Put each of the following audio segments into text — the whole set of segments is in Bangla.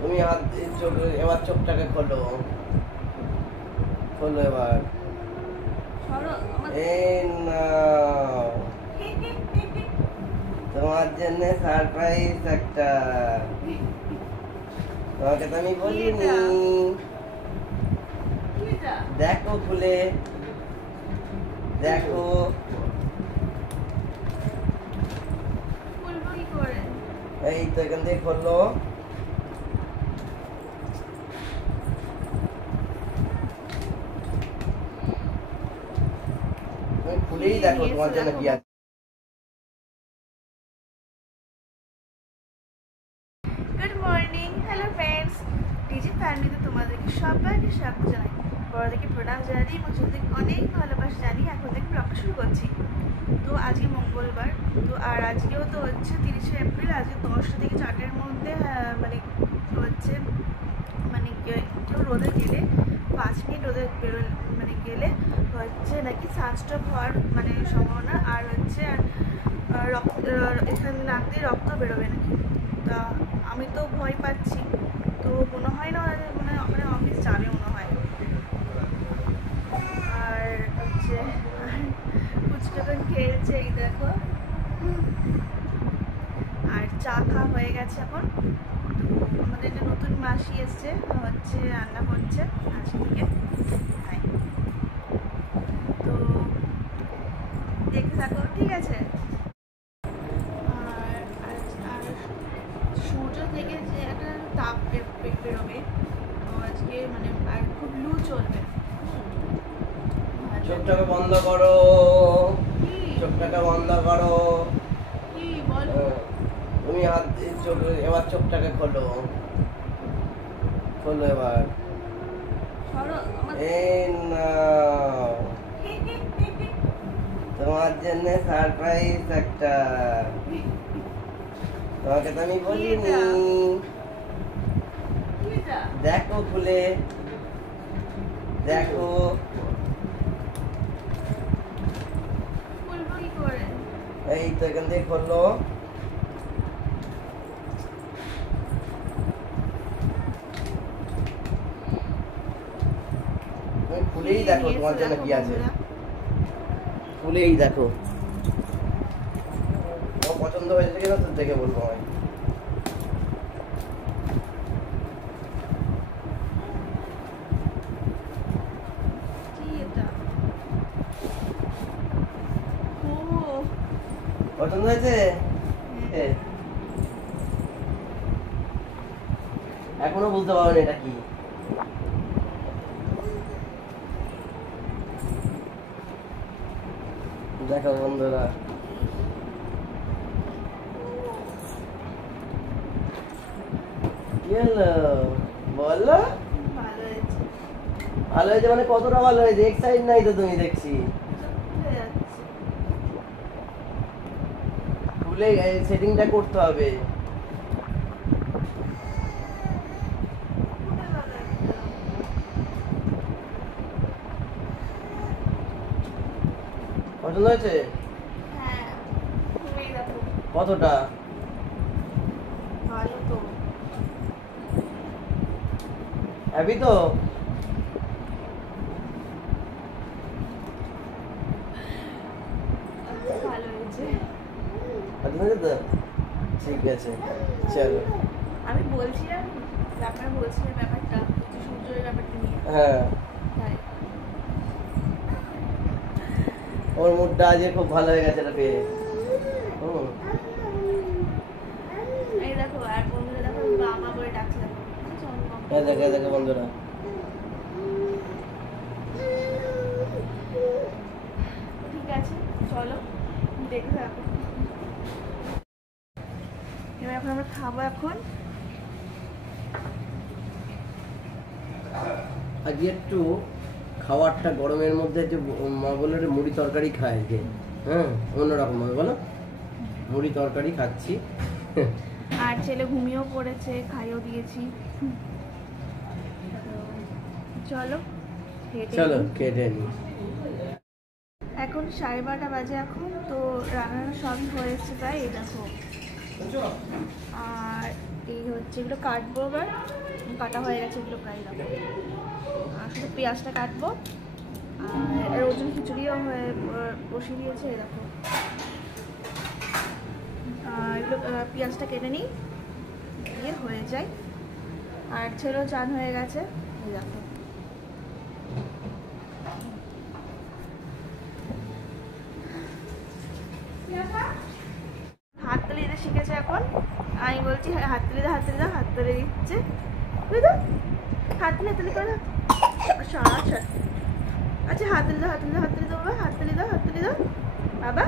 তুমি হাত চোখ এবার চোখটাকে খোলো খোলো এবার এই নাও তোমার জন্য সারপ্রাইজ একটা তোমাকে তো আমি বলিনি দেখো খুলে দেখো এই তো এখান থেকে খুললো তুমি খুলেই দেখো তোমার জন্য কি আছে। গুড মর্নিং, হ্যালো ফ্রেন্ডস, ডিজি ফ্যামিলিতে তোমাদেরকে সবাইকে স্বাগত জানাই। বড়দেরকে প্রণাম জানাই এবং ছোটদেরকে অনেক ভালোবাসা জানিয়ে এখন থেকে ব্লগটা শুরু করছি। তো আজকে মঙ্গলবার, তো আর আজকেও তো হচ্ছে 30শে এপ্রিল। আজকে 10টা থেকে 4টার মধ্যে মানে হচ্ছে মানে কেউ রোদে গেলে 5 মিনিট রোদে মানে গেলে হচ্ছে নাকি সানস্ট্রোক হওয়ার মানে সম্ভাবনা, আর হচ্ছে রক্ত এখানে নাক দিয়ে রক্ত বেরোবে নাকি। তা আমি তো ভয় পাচ্ছি, তো মনে হয় না মানে ওখানে অফিস যাবে মনে হয়। আর হচ্ছে ফুচকাখন খেয়েছে, এই দেখো, আর চা খাওয়া হয়ে গেছে এখন। তো আমাদের একটা নতুন মাসি এসছে, হচ্ছে রান্না করছে আজ থেকে, তো দেখতে থাকো, ঠিক আছে। আর সূর্য থেকে যে একটা তাপ বেরোবে, তো আজকে মানে আর খুব লু চলবে। চোখটাকে বন্ধ করো, চোখটাকে বন্ধ করো। কি বলো? তুমি হাত চোখ এবার চোখটাকে খোলো খোলো এবার এই নাও তোমার জন্য সারপ্রাইজ একটা তোমাকে তো আমি বলিনি দেখো খুলে দেখো এই তো এখান থেকে খুললো খুলেই দেখো তোমার জন্য কি আছে, খুলেই দেখো তোমার পছন্দ হয়েছে কিনা তো দেখে বলবো আমি। পছন্দ হয়েছে? এখনো বুঝতে পারোনি এটা কি? দেখো বন্ধুরা, কি হলো বলো? ভালো হয়েছে মানে কতটা ভালো হয়েছে? এক্সাইট নাই তো তুমি দেখছি, খুলে সেটিংটা করতে হবে। পছন্দ হয়েছে? কতটা ভালো তো, হ্যাপি তো? ভালো হয়েছে তো ঠিক আছে, চলো। আমি বলছিলাম আপনার বলছিলেন ব্যাপারটা, সূর্যের ব্যাপারটা নিয়ে। হ্যাঁ, ওর মুডটা আজ খুব ভালো হয়ে গেছে এটা পেয়ে। এই দেখো, আর বন্ধুরা দেখো মামা করে ডাকছে, দেখো দেখো বন্ধুরা, ঠিক আছে চলো দেখে থাকো। এবার এখন আমরা খাবো। এখন আজকে একটু খাবারটা গরমের মধ্যে যে মা বলে মুড়ি তরকারি খায় যে, হ্যাঁ অন্যরকম হবে বলো, মুড়ি তরকারি খাচ্ছি। আর ছেলে ঘুমিয়েও পড়েছে, খাইও দিয়েছি। চলো চলো কেটে নি। এখন 12:30 বাজে এখন, তো রান্না সবই হয়ে এসছে প্রায়, এই দেখো। আর এই হচ্ছে এগুলো কাটবো, এবার কাটা হয়ে গেছে এগুলো প্রায় দেখো। আর শুধু পেঁয়াজটা কাটবো, আর ওর জন্য খিচুড়িও হয়ে বসিয়ে দিয়েছে এই দেখো। এগুলো পেঁয়াজটা কেটে নিই, দিয়ে হয়ে যায়। আর ছেলেও চান হয়ে গেছে এই দেখো। হাততালি দিতে শিখেছে এখন। আমি বলছি হাততালি দাও, হাততালি দাও, হাততালি দিচ্ছে। বুঝলো, হাততালি হাততালি করে সারা। আচ্ছা হাততালি দাও, হাততালি দাও, হাততালি দাও বাবা, হাততালি দাও, হাততালি দাও বাবা,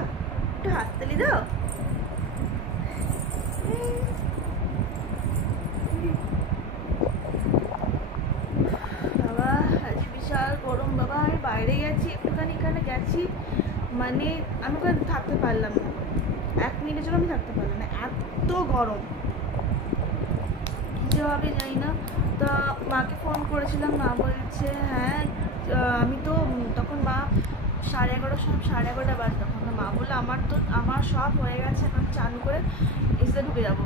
একটু হাততালি দাও। বাবা আজ বিশাল গরম বাবা। আমি বাইরে গেছি একটুখানি, এখানে গেছি, মানে আমি ওখানে থাকতে পারলাম না, 1 মিনিটের জন্য আমি থাকতে পারলাম না, এত গরম যে হবে জানি না। তা মাকে ফোন করেছিলাম, মা বলছে হ্যাঁ আমি তো তখন মা 11:30 সময় 11:30 বাজে তখন। মা বললো আমার সব হয়ে গেছে, এখন চান করে এসে ঢুকে যাবো,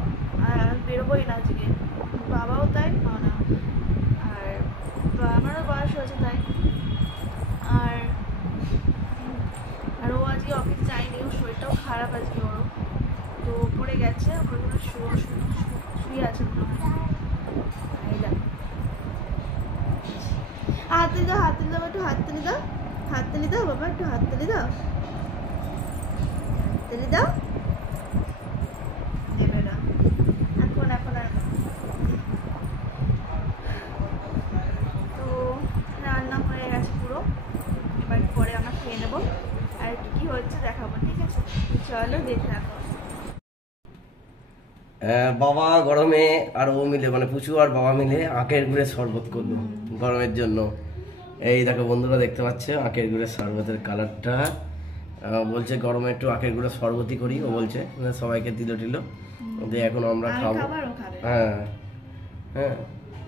আর বেরোবোই না আজকে। বাবাও তাই, মা না, আর আমারও বয়স হয়েছে তাই। আর ও আজকে অফিস যায়নি, ওর শরীরটাও খারাপ আজকে ওরও, তো পড়ে গেছে, ওগুলো শুয়ে আছে। হাততালি দাও, হাততালি দাও, একটু হাততালি দাও, হাততালি দাও বাবা, একটু হাততালি দাও, হাততালি দাও। দেবে না এখন, এখন আর তো রান্না হয়ে গেছে পুরো, এবার পরে আমরা খেয়ে নেবো, আর কি হচ্ছে দেখাবো, ঠিক আছে? চলো দেখে রাখো। বাবা গরমে আর ও মিলে, মানে পুচু আর বাবা মিলে আখের গুড়ের শরবত করলো গরমের জন্য। এই দেখো বন্ধুরা দেখতে পাচ্ছে আখের গুড়ের শরবতের কালারটা। বলছে গরমে একটু আখের গুড়ের শরবতই করি, ও বলছে সবাইকে দিল দিয়ে এখন আমরা খাবো। হ্যাঁ হ্যাঁ,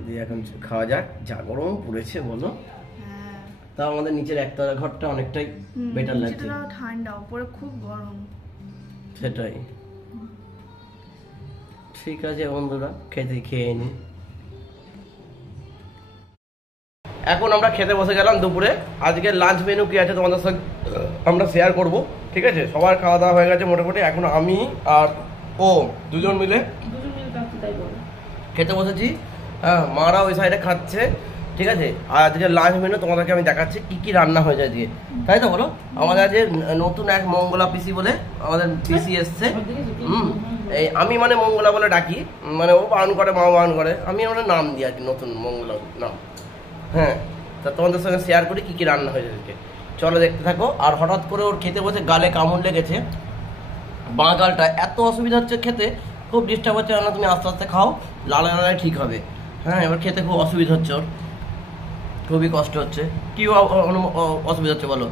দিয়ে এখন খাওয়া যাক। যা গরম পড়েছে বলো, তা আমাদের নিচের একতলা ঘরটা অনেকটাই বেটার লাগছে, ঠান্ডা, উপরে খুব গরম। সেটাই। ঠিক আছে বন্ধুরা, খেয়ে নি। এখন আমরা খেতে বসে গেলাম দুপুরে। আজকে লাঞ্চ মেনু কি আছে তোমাদের সাথে আমরা শেয়ার করব, ঠিক আছে? সবার খাওয়া দাওয়া হয়ে গেছে মোটামুটি, এখন আমি আর ও দুজন মিলে খেতে বসেছি। হ্যাঁ, মারা ওই সাইডে খাচ্ছে, ঠিক আছে? আর আজকে লাঞ্চ মেনু তোমাদেরকে আমি দেখাচ্ছি কি কি রান্না হয়ে যায় দিয়ে, তাই তো বলো? আমাদের আজকে নতুন এক মঙ্গলা পিসি বলে আমাদের পিসি এসছে। এই আমি মানে মঙ্গলা বলে ডাকি, মানে ও বারণ করে, মা বারণ করে, আমি ওর নাম দিই আর কি, নতুন মঙ্গলা নাম। হ্যাঁ, তা তোমাদের সঙ্গে শেয়ার করি কি কি রান্না হয়ে যায়। চলো দেখতে থাকো। আর হঠাৎ করে ওর খেতে বসে গালে কামড় লেগেছে, বাঁ গালটা এত অসুবিধা হচ্ছে খেতে, খুব ডিস্টার্ব হচ্ছে। না তুমি আস্তে আস্তে খাও, লালে লালে ঠিক হবে। হ্যাঁ, এবার খেতে খুব অসুবিধা হচ্ছে ওর, খুবই কষ্ট হচ্ছে। কি অসুবিধা হচ্ছে বলো?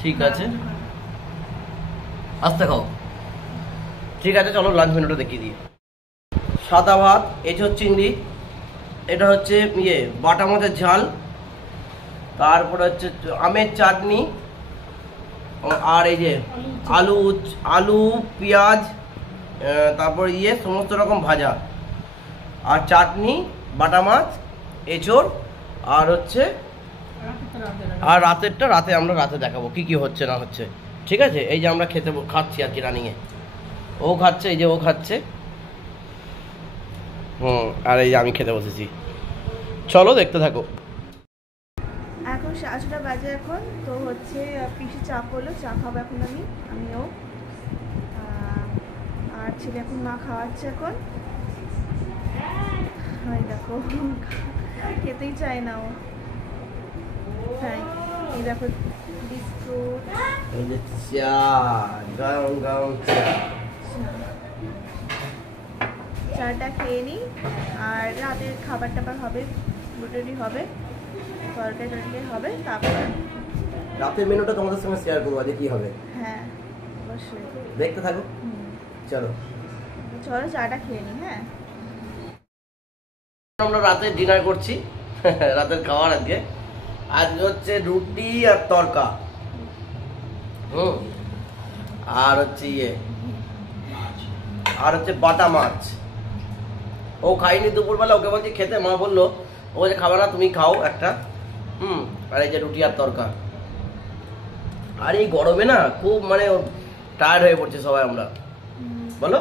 ঠিক আছে, আস্তে খাও। ঠিক আছে, চলো লাঞ্চ মেনুটা দেখিয়ে দিই। সাদা ভাত, এঁচোড় চিংড়ি, এটা হচ্ছে বাটা মাছের ঝাল, তারপরে হচ্ছে আমের চাটনি, আর এই যে আলু পেঁয়াজ, তারপর সমস্ত রকম ভাজা, আর চাটনি, বাটা মাছ, এঁচোড়, আর হচ্ছে আর রাতে আমরা দেখাবো কি কি হচ্ছে না হচ্ছে, ঠিক আছে? এই যে আমরা খাচ্ছি আর কি রানিংয়ে, ও খাচ্ছে, এই যে ও খাচ্ছে, আর এই যে আমি খেতে বসেছি। চলো দেখতে থাকো। এখন 7টা বাজে এখন, তো হচ্ছে পিসি চা করলো, চা খাবো এখন আমিও, আর ছেলে এখন মা খাওয়াচ্ছে এখন। হয় দেখো খেতেই চায় না ও। হ্যাঁ, এই দেখো বিস্কুট, এই যে চা, গরম গরম চা। চাটা খেয়ে নিই, আর রাতের খাবার টাবার হবে, রুটি হবে, তরকারি হবে, তারপর রাতের মেনুটা তোমাদের সঙ্গে শেয়ার করবো আজকে কি হবে। হ্যাঁ অবশ্যই, দেখতে থাকো। চলো চাটা খেয়ে নিই। হ্যাঁ, আমরা রাতে ডিনার করছি, রাতের খাবার আজকে হচ্ছে রুটি আর তরকা, আর হচ্ছে আর হচ্ছে বাটা মাছ। ও খাইনি দুপুরবেলা, ওকে বলছি খেতে, মা বললো ও যে খাবে না, তুমি খাও একটা। আর এই যে রুটি আর তরকা। আর এই গরমে না খুব মানে টায়ার্ড হয়ে পড়ছে সবাই আমরা, বলো।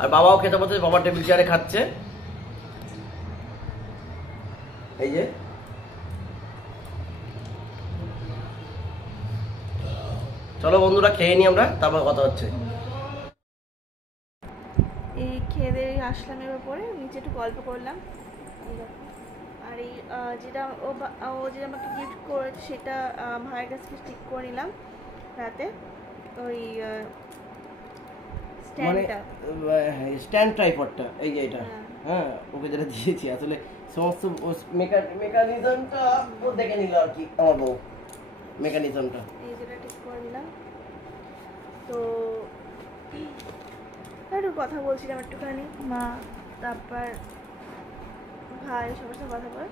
আর বাবাও খেতে বলছে, বাবা টেবিল চেয়ারে খাচ্ছে। এই যে চলো বন্ধুরা খেয়ে নি আমরা, তারপর কথা হচ্ছে। এই খেয়ে দিয়ে আসলাম, এবার পরে নিচে একটু গল্প করলাম। আর এই যেটা ও যে আমাকে গিফট করেছে সেটা ভাইয়ের কাছ থেকে ঠিক করে নিলাম রাতে। ওই স্ট্যান্ডটা, স্ট্যান্ড ট্রাইপডটা, এই যে এটা, হ্যাঁ ওকে যেটা দিয়েছি, আসলে সমস্ত মেকানিজমটা ও দেখে নিল আর কি, আমার বউ মেকানিজমটা এই যেটা ঠিক করে নিলাম। তো একটু কথা বলছিলাম একটুখানি, মা তারপর ভাই সবার সাথে কথা বলে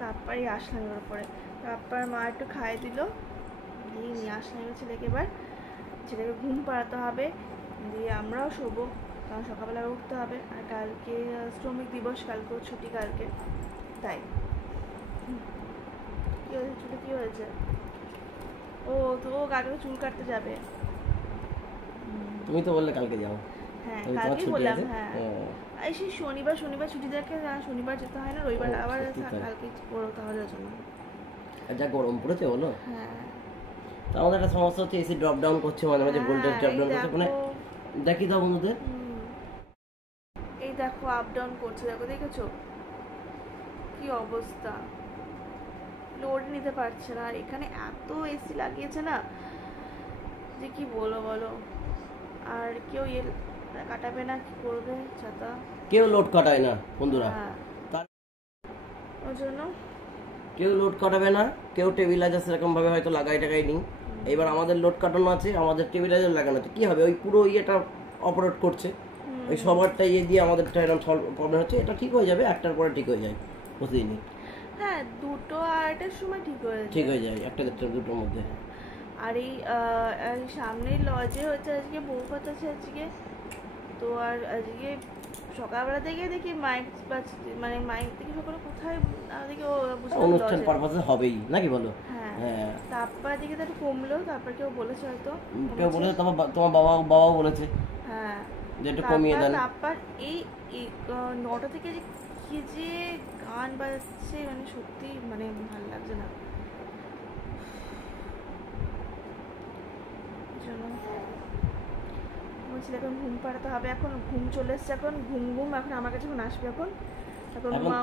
তারপরই আসলাম। এবার পরে তারপর মা একটু খাইয়ে দিল, দিয়ে নিয়ে আসলাম এবার ছেলেকে। এবার ছেলেকে ঘুম পাড়াতে হবে, দিয়ে আমরাও শোবো, কারণ সকালবেলা উঠতে হবে। আর কালকে শ্রমিক দিবস, কালকেও ছুটি কালকে, তাই। কী হয়েছে চুলে, কী হয়েছে? ও তো ও কালকে চুল কাটতে যাবে। তুমি তো বললে কালকে যাও। হ্যাঁ কালকে বললাম, হ্যাঁ এই সেই শনিবার ছুটি থাকে, শনিবার যেতে হয় না, রবিবার আবার কালকে করো, তাহলে জন্য। যা গরম পড়েছে বলো। হ্যাঁ তো আমাদের একটা সমস্যা হচ্ছে, এসি ড্রপ ডাউন করছে, মাঝে মাঝে ভোল্টেজ ড্রপ ডাউন করছে, মানে দেখি দাও বন্ধুদের। এই দেখো আপ ডাউন করছে, দেখো দেখেছো কি অবস্থা, লোড নিতে পারছে না। আর এখানে এত এসি লাগিয়েছে না যে কি বলো। আর কেউ কাটাবে না, কি করবে, ছাতা কেউ লোড কাটায় না বন্ধুরা, ওই জন্য কেউ লোড কাটাবে না, কেউ টেবিলাইজার সেরকম ভাবে হয়তো লাগাই টাকাই নি। এবার আমাদের লোড কাটানো আছে, আমাদের টেবিলাইজার লাগানো আছে, কি হবে ওই পুরো ইয়েটা অপারেট করছে, ওই সবারটা ইয়ে দিয়ে আমাদেরটা এরকম প্রবলেম হচ্ছে। এটা ঠিক হয়ে যাবে, একটার পরে ঠিক হয়ে যায় প্রতিদিনই। হ্যাঁ 2-8-এর সময় ঠিক হয়ে যায়, 1-2-3 মধ্যে। আর এই সামনের লজে হচ্ছে আজকে বউ ভাত আছে আজকে, তো আর আজকে সকালবেলা থেকে দেখি মাইক বাজছে, মানে মাইক থেকে সকালে কোথায় দেখি ও অনুষ্ঠান পারপাসে হবেই নাকি বলো। হ্যাঁ তারপর দিকে তো একটু কমলো, তারপর কেউ বলেছে হয়তো, কেউ বলেছে, তোমার বাবাও বলেছে হ্যাঁ যে একটু কমিয়ে দেন। তারপর এই 9টা থেকে কি যে গান বাজছে, মানে সত্যি মানে ভালো লাগছে না। বলছিল এখন ঘুম পাড়াতে হবে, এখন ঘুম চলে এসছে, এখন ঘুম এখন আমার কাছে এখন আসবে, এখন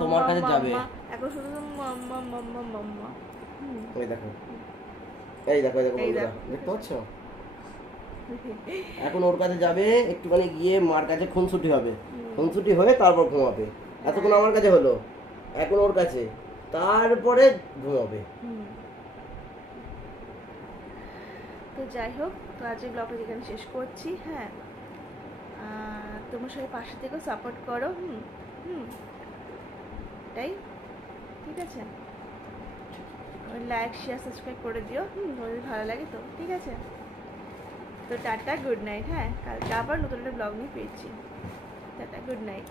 তোমার কাছে যাবে, এখন শুধু মাম্মা। এই দেখো দেখতে পাচ্ছ, এখন ওর কাছে যাবে, একটুখানি গিয়ে মার কাছে খুনসুটি হবে, খুনসুটি হয়ে তারপর ঘুমাবে। এতক্ষণ আমার কাছে হলো, এখন ওর কাছে, তারপরে ঘুমাবে। তো যাই হোক, তো আজকে ব্লগটা যেখানে শেষ করছি। হ্যাঁ তোমার সবাই পাশে থেকেও সাপোর্ট করো, তাই ঠিক আছে, লাইক শেয়ার সাবস্ক্রাইব করে দিও, যদি ভালো লাগে তো ঠিক আছে। তো টাটা, গুড নাইট। হ্যাঁ কালকে আবার নতুন একটা ব্লগ নিয়ে পেয়েছি। Tata, good night.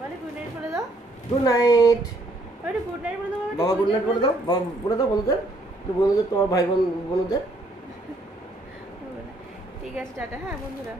বলে গুড নাইট বলে দাও। Good night. গুড নাইট বলে দাও বাবা, গুড নাইট বলে দাও, বলে দাও বন্ধুদের, তোমার ভাই বোন বন্ধুদের। ঠিক আছে, টাটা। হ্যাঁ বন্ধুরা।